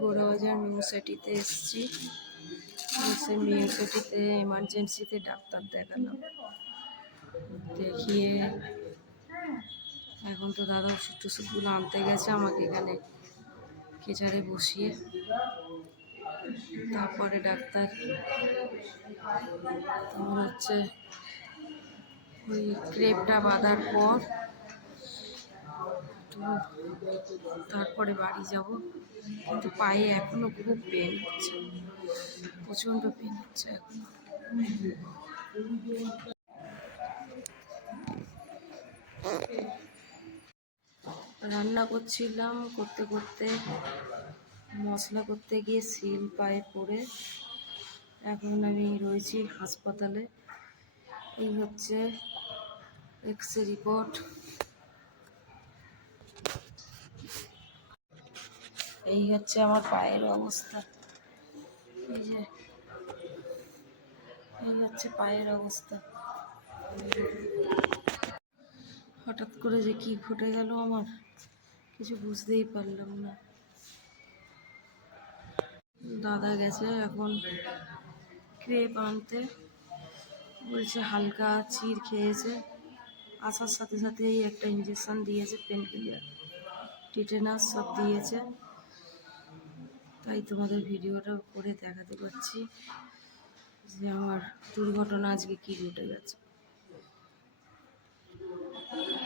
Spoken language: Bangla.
গোড়াবাজার মিউনিসিটিতে এসেছি। এসে মিউনিসিটিতে এমার্জেন্সিতে ডাক্তার দেখালাম, দেখিয়ে এখন তো দাদা ওষুধ টষুধগুলো আনতে গেছে আমাকে এখানে কেচারে বসিয়ে। তারপরে ডাক্তার তোমার হচ্ছে ওই ক্রেপটা বাঁধার পর তারপরে বাড়ি যাব, কিন্তু পায়ে এখনো খুব পেন হচ্ছে, প্রচণ্ড পেন হচ্ছে এখনো। রান্না করছিলাম, করতে করতে মশলা করতে গিয়ে সিল পায়ে পড়ে এখন আমি রয়েছি হাসপাতালে। এই হচ্ছে এক্স-রে রিপোর্ট, এই হচ্ছে আমার পায়ের অবস্থা। এই হচ্ছে পায়ের অবস্থা। হঠাৎ করে যে কি ঘটে গেল আমার কিছু বুঝতেই পারলাম না। দাদা গেছে এখন ক্রেপ আনতে, বলছে হালকা চির খেয়েছে, আসার সাথে সাথেই একটা ইঞ্জেকশন দিয়েছে, পেন কিলার, টিটেনাস সব দিয়েছে। তাই তোমাদের ভিডিওটা করে দেখাতে পারছি যে আমার দুর্ঘটনা আজকে কি ঘটে গেছে।